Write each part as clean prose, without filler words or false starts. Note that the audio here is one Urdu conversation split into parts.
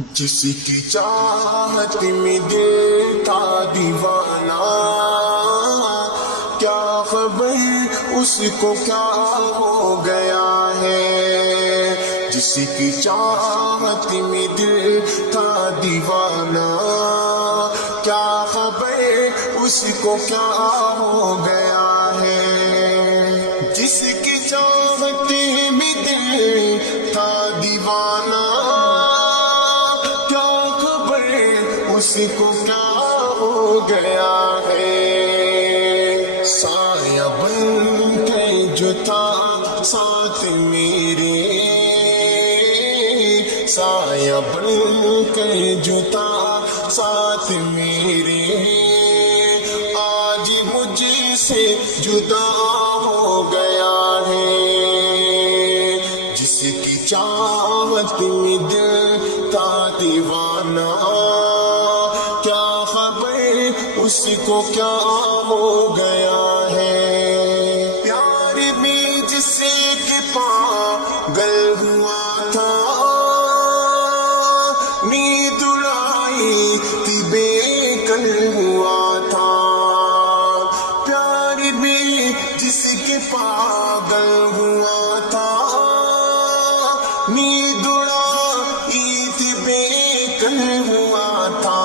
جس کی چاہت میں دل تھا دیوانہ، کیا خبر اس کو کیا ہو گیا ہے۔ جس کی چاہت میں دل تھا دیوانہ، کیا خبر اس کو کیا ہو گیا ہے۔ جس کی چاہت میں دل تھا دیوانہ، اس کو کیا ہو گیا ہے۔ سایہ بن کے جو تھا ساتھ میرے، سایہ بن کے جو تھا ساتھ میرے، آج مجھ سے جدا ہو گیا ہے۔ جس کی چاہت میں دل تھا دیوانہ، اس کو کیا ہو گیا ہے۔ پیار میں جسے کہ پاگل ہوا تھا، نیند اڑائی تھی بے کل ہوا تھا۔ پیار میں جس کے پاگل ہوا تھا، نیند اڑائی تھی بے کل ہوا تھا۔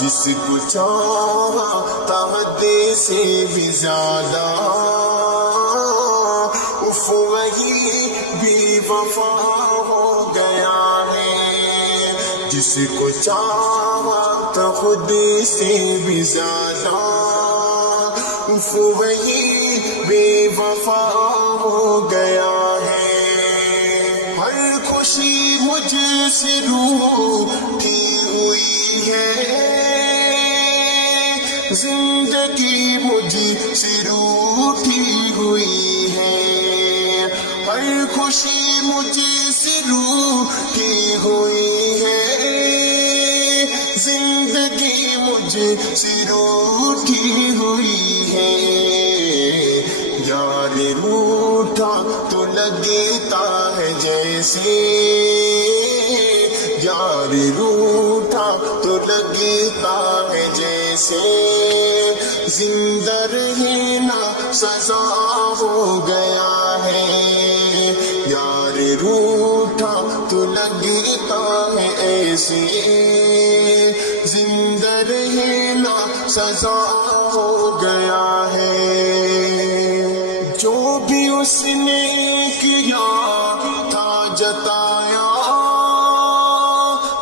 جس کو چاہتا حد سے بھی زیادہ، اف وہی بے وفا ہو گیا ہے۔ جس کو چاہتا خود سے بھی زیادہ، اف وہی بے وفا ہو گیا ہے۔ ہر خوشی مجھ سے روٹھی ہوئی ہے، زندگی مجھ سے روٹھی ہوئی ہے۔ ہر خوشی مجھ سے روٹھی ہوئی ہے، زندگی مجھ سے روٹھی ہوئی ہے۔ یار روٹھا تو لگتا ہے جیسے، یار روٹھا تو لگتا ہے جیسے، زندہ رہنا سزا ہو گیا ہے۔ یار روٹھا تو لگتا ہے ایسے، زندہ رہنا سزا ہو گیا ہے۔ جو بھی اس نے کیا تھا جتایا،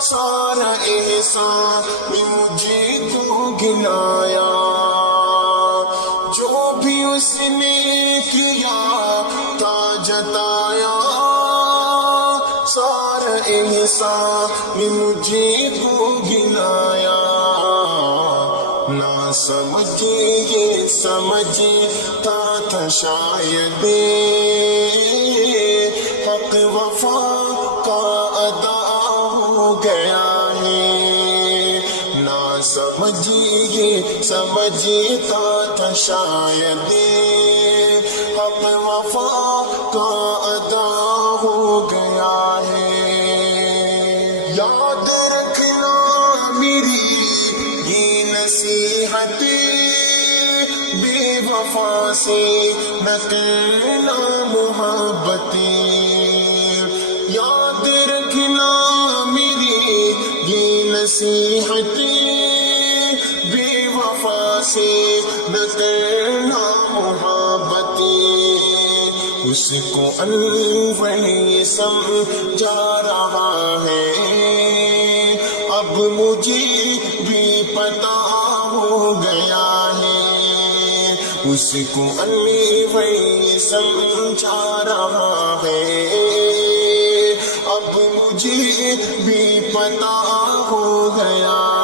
سارا احسان مجھے کو گنایا۔ جو بھی اس نے کیا تھا جتایا، سارا احسان مجھے کو گنایا۔ نہ سمجھ یہ سمجھتا تھا شاید، حق وفا کا ادا ہو گیا ہے۔ نہ سمجھ یہ سمجھتا تھا شاید، حق وفا کا ادا ہو گیا ہے۔ یاد رکھنا میری یہ نصیحت، بے وفا سے نہ کرنا محبت۔ یاد رکھنا میری یہ نصیحت، بے وفا سے نہ کرنا محبت۔ اس کو انور سمجھا رہا ہے، اب مجھے بھی پتا ہو گیا ہے۔ اس کو انور سمجھا رہا ہے، اب مجھے بھی پتا ہو گیا